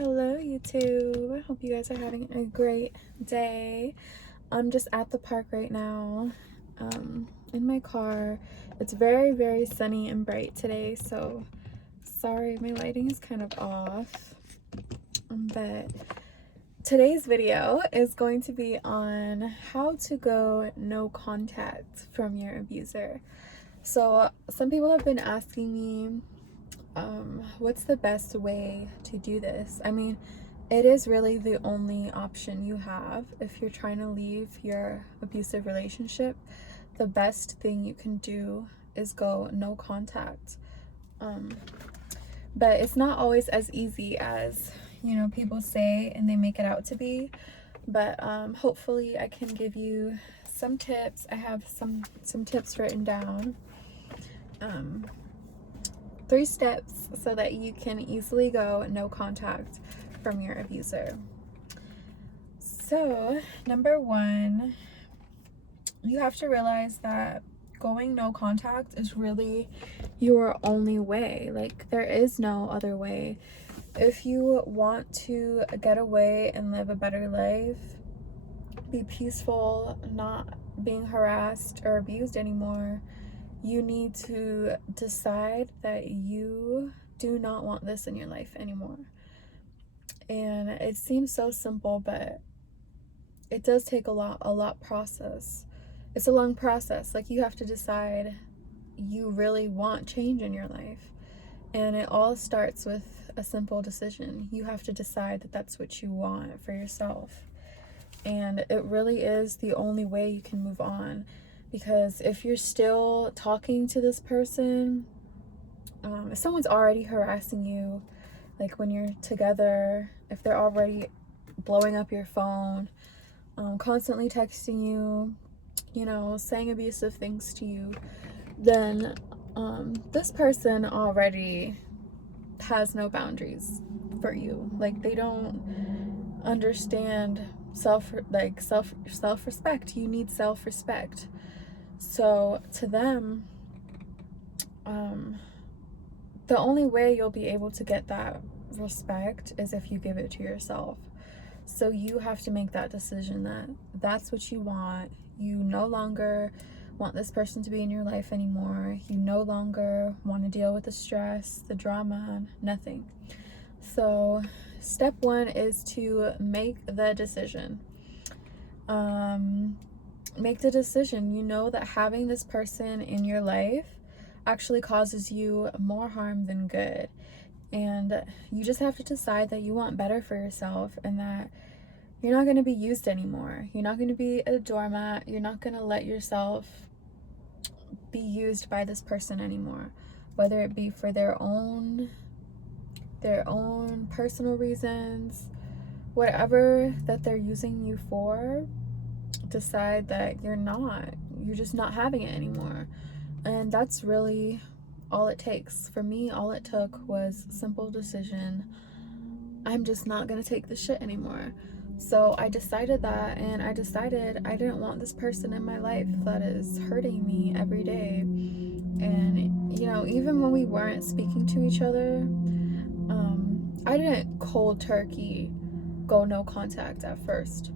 Hello YouTube. I hope you guys are having a great day. I'm just at the park right now, in my car. It's very sunny and bright today, so sorry my lighting is kind of off. But today's video is going to be on how to go no contact from your abuser. So some people have been asking me, what's the best way to do this? I mean, it is really the only option you have if you're trying to leave your abusive relationship. The best thing you can do is go no contact. But it's not always as easy as, people say and they make it out to be. But hopefully I can give you some tips. I have some tips written down. 3 steps so that you can easily go no contact from your abuser. So, number 1, you have to realize that going no contact is really your only way. Like, there is no other way. If you want to get away and live a better life, be peaceful, not being harassed or abused anymore, you need to decide that you do not want this in your life anymore. And it seems so simple, but it does take a lot process. It's a long process. Like, you have to decide you really want change in your life. And it all starts with a simple decision. You have to decide that that's what you want for yourself. And it really is the only way you can move on. Because if you're still talking to this person, if someone's already harassing you, like when you're together, if they're already blowing up your phone, constantly texting you, saying abusive things to you, then this person already has no boundaries for you. Like, they don't understand self-respect. You need self-respect. So to them, the only way you'll be able to get that respect is if you give it to yourself. So you have to make that decision that that's what you want. You no longer want this person to be in your life anymore. You no longer want to deal with the stress, the drama, nothing. So step 1 is to make the decision. Make the decision. You know that having this person in your life actually causes you more harm than good. And you just have to decide that you want better for yourself and that you're not going to be used anymore. You're not going to be a doormat. You're not going to let yourself be used by this person anymore, whether it be for their own personal reasons, whatever that they're using you for. Decide that you're just not having it anymore. And that's really all it takes. For me, all it took was a simple decision. I'm just not gonna take this shit anymore. So I decided that, and I decided I didn't want this person in my life that is hurting me every day. And even when we weren't speaking to each other, I didn't cold turkey go no contact at first.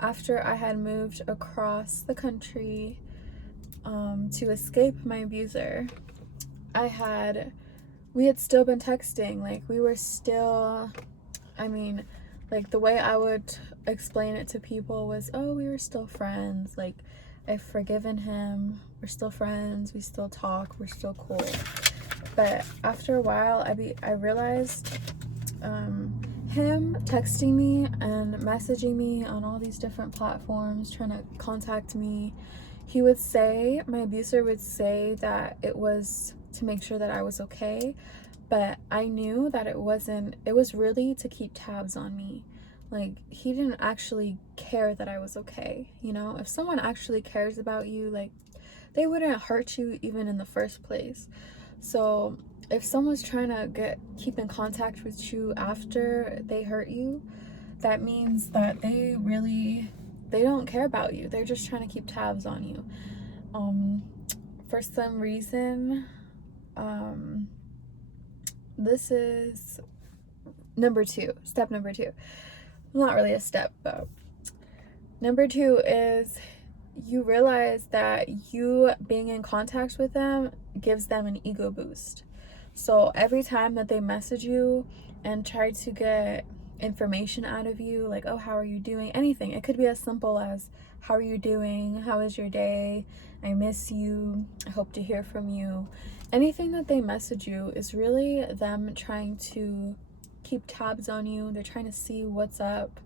After I had moved across the country to escape my abuser, we had still been texting. Like, we were still, like, the way I would explain it to people was, oh, we were still friends. Like, I've forgiven him. We're still friends. We still talk. We're still cool. But after a while, I realized him texting me and messaging me on all these different platforms, trying to contact me, my abuser would say that it was to make sure that I was okay, but I knew that it was really to keep tabs on me. Like, he didn't actually care that I was okay. If someone actually cares about you, like, they wouldn't hurt you even in the first place. So if someone's trying to keep in contact with you after they hurt you, that means that they don't care about you. They're just trying to keep tabs on you. For some reason, this is number 2, step number 2. Not really a step, but number 2 is you realize that you being in contact with them gives them an ego boost. So every time that they message you and try to get information out of you, like, oh, how are you doing? Anything. It could be as simple as, how are you doing? How is your day? I miss you. I hope to hear from you. Anything that they message you is really them trying to keep tabs on you. They're trying to see what's up,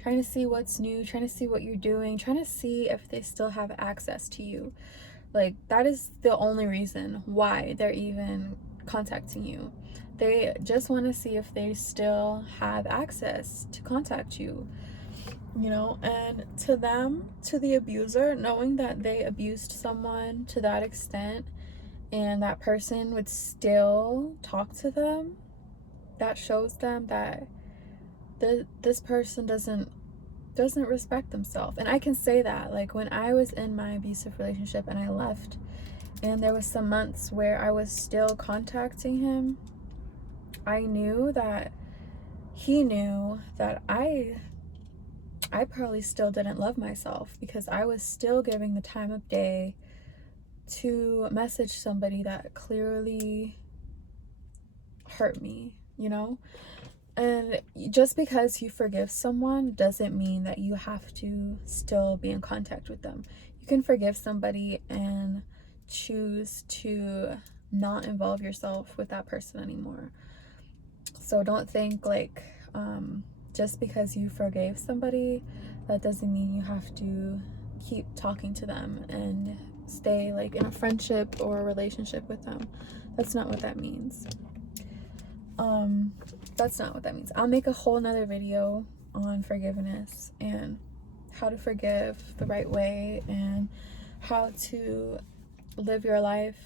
trying to see what's new, trying to see what you're doing, trying to see if they still have access to you. Like, that is the only reason why they're even contacting you. They just want to see if they still have access to contact you, you know. And to them, to the abuser, knowing that they abused someone to that extent and that person would still talk to them, that shows them that this person doesn't respect themselves. And I can say that, like, when I was in my abusive relationship and I left, and there was some months where I was still contacting him, I knew that he knew that I probably still didn't love myself, because I was still giving the time of day to message somebody that clearly hurt me, you know. And just because you forgive someone doesn't mean that you have to still be in contact with them. You can forgive somebody and choose to not involve yourself with that person anymore. So don't think like just because you forgave somebody, that doesn't mean you have to keep talking to them and stay like in a friendship or a relationship with them. That's not what that means. That's not what that means. I'll make a whole nother video on forgiveness and how to forgive the right way and how to live your life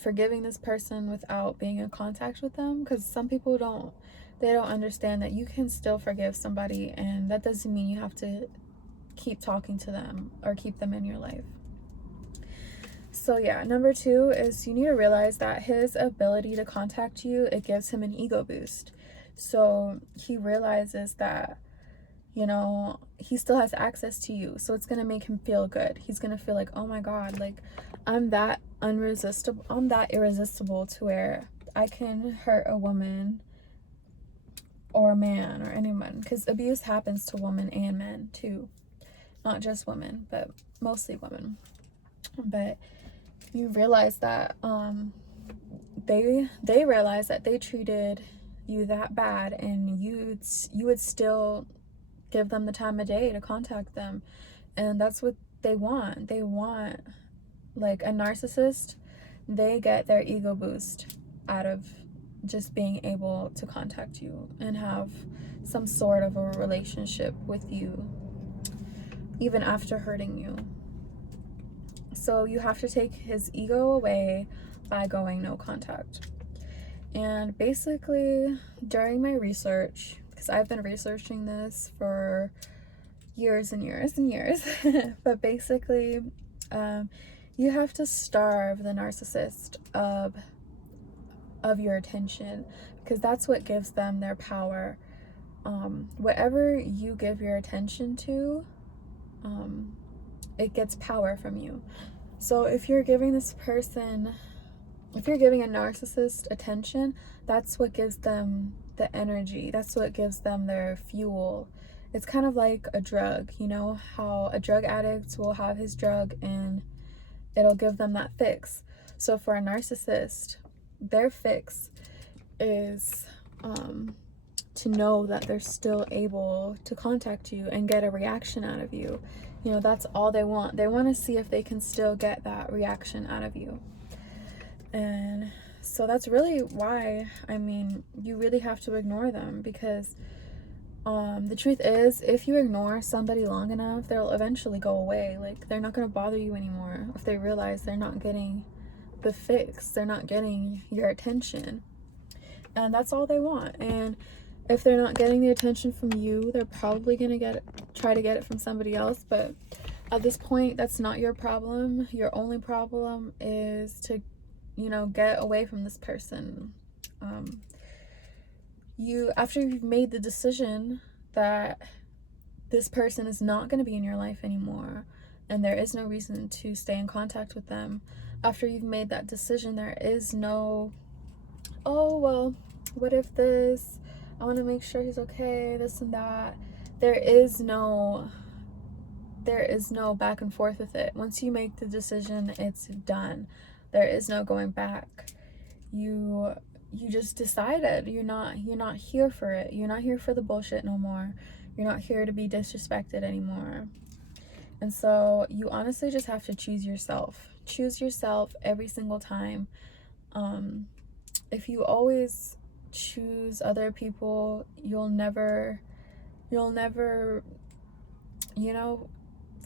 forgiving this person without being in contact with them, because some people don't understand that you can still forgive somebody, and that doesn't mean you have to keep talking to them or keep them in your life. So yeah, number 2 is you need to realize that his ability to contact you, it gives him an ego boost. So he realizes that, you know, he still has access to you. So it's going to make him feel good. He's going to feel like, oh my God, like I'm that irresistible to where I can hurt a woman or a man or anyone, because abuse happens to women and men too. Not just women, but mostly women. But you realize that they realize that they treated you that bad, and you would still give them the time of day to contact them. And that's what they want. They want, like, a narcissist, they get their ego boost out of just being able to contact you and have some sort of a relationship with you even after hurting you. So you have to take his ego away by going no contact. And basically, during my research, because I've been researching this for years and years and years, but basically, you have to starve the narcissist of your attention, because that's what gives them their power. Whatever you give your attention to, it gets power from you. So if you're giving a narcissist attention, that's what gives them the energy. That's what gives them their fuel. It's kind of like a drug, you know, how a drug addict will have his drug and it'll give them that fix. So for a narcissist, their fix is to know that they're still able to contact you and get a reaction out of you. You know, that's all they want. They want to see if they can still get that reaction out of you. And so that's really why, I mean, you really have to ignore them, because the truth is, if you ignore somebody long enough, they'll eventually go away. Like, they're not going to bother you anymore if they realize they're not getting the fix. They're not getting your attention. And that's all they want. And if they're not getting the attention from you, they're probably going to try to get it from somebody else. But at this point, that's not your problem. Your only problem is to you know, get away from this person. After you've made the decision that this person is not going to be in your life anymore and there is no reason to stay in contact with them, after you've made that decision, there is no, oh, well, what if this, I want to make sure he's okay, this and that. There is no back and forth with it. Once you make the decision, it's done. There is no going back. You just decided you're not here for it. You're not here for the bullshit no more. You're not here to be disrespected anymore. And so you honestly just have to choose yourself. Choose yourself every single time. If you always choose other people, you'll never, you know,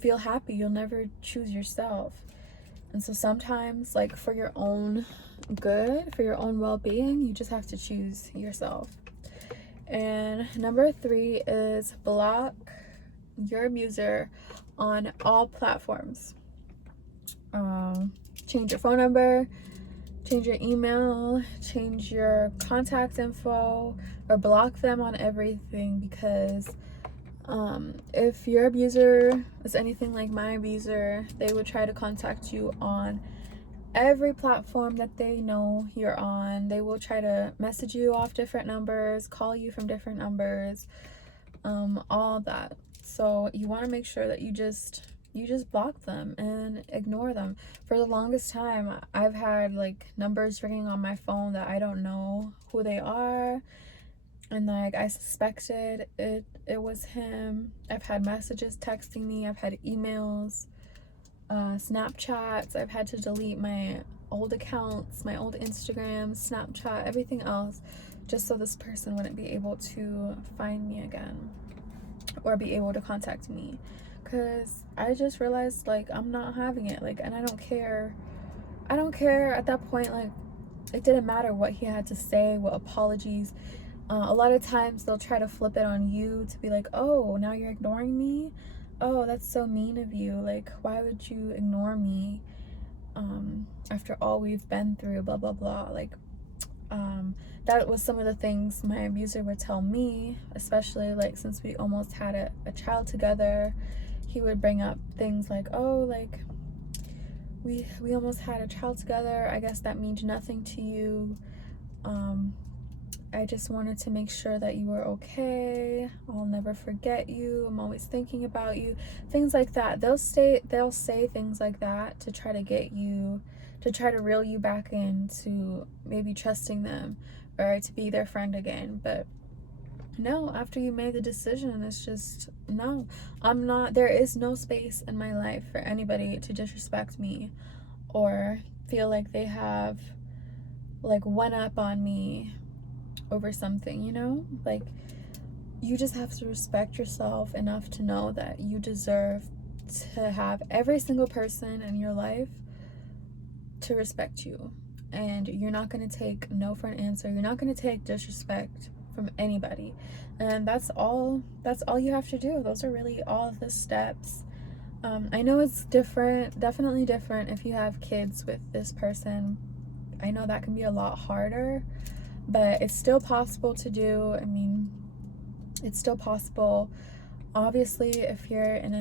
feel happy. You'll never choose yourself. And so sometimes, like, for your own good, for your own well-being, you just have to choose yourself. And number 3 is block your abuser on all platforms. Change your phone number, change your email, change your contact info, or block them on everything, because if your abuser is anything like my abuser, they would try to contact you on every platform that they know you're on. They will try to message you off different numbers, call you from different numbers, all that. So you want to make sure that you just block them and ignore them. For the longest time, I've had like numbers ringing on my phone that I don't know who they are, and like I suspected it was him. I've had messages texting me, I've had emails, Snapchats. I've had to delete my old accounts, my old Instagram, Snapchat, everything else, just so this person wouldn't be able to find me again or be able to contact me. Because I just realized, like, I'm not having it, like, and I don't care at that point. Like, it didn't matter what he had to say, what apologies. A lot of times they'll try to flip it on you to be like, oh, now you're ignoring me? Oh, that's so mean of you. Like, why would you ignore me after all we've been through, blah, blah, blah. Like, that was some of the things my abuser would tell me, especially, like, since we almost had a child together. He would bring up things like, oh, like, we almost had a child together. I guess that means nothing to you. I just wanted to make sure that you were okay. I'll never forget you. I'm always thinking about you. Things like that. They'll say things like that to try to get you, to try to reel you back into maybe trusting them or to be their friend again. But no, after you made the decision, it's just, no, I'm not, there is no space in my life for anybody to disrespect me or feel like they have like one up on me over something, you know? Like, you just have to respect yourself enough to know that you deserve to have every single person in your life to respect you, and you're not going to take no for an answer. You're not going to take disrespect from anybody, and that's all you have to do. Those are really all of the steps. I know it's different, definitely different if you have kids with this person. I know that can be a lot harder, but it's still possible to do. I mean, it's still possible. Obviously, if you're in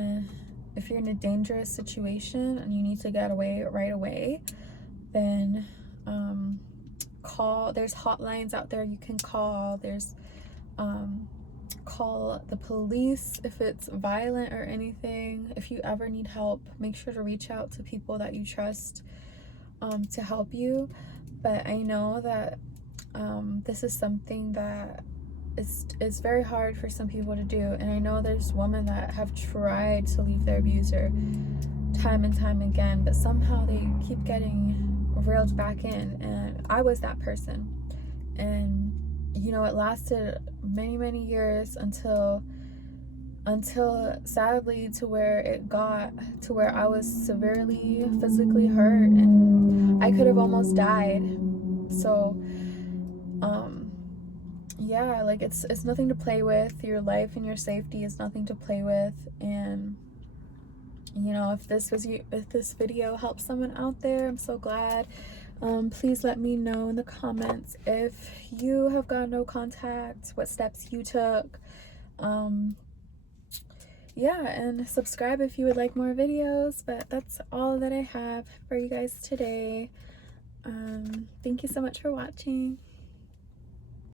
a dangerous situation and you need to get away right away, then call. There's hotlines out there you can call. There's call the police if it's violent or anything. If you ever need help, make sure to reach out to people that you trust to help you. But I know that this is something that is very hard for some people to do, and I know there's women that have tried to leave their abuser time and time again, but somehow they keep getting reeled back in, and I was that person. And you know, it lasted many years until sadly to where it got to where I was severely physically hurt and I could have almost died. So yeah, like it's nothing to play with. Your life and your safety is nothing to play with. And you know, if this video helps someone out there, I'm so glad. Please let me know in the comments if you have got no contact, what steps you took. Yeah, and subscribe if you would like more videos, but that's all that I have for you guys today. Thank you so much for watching.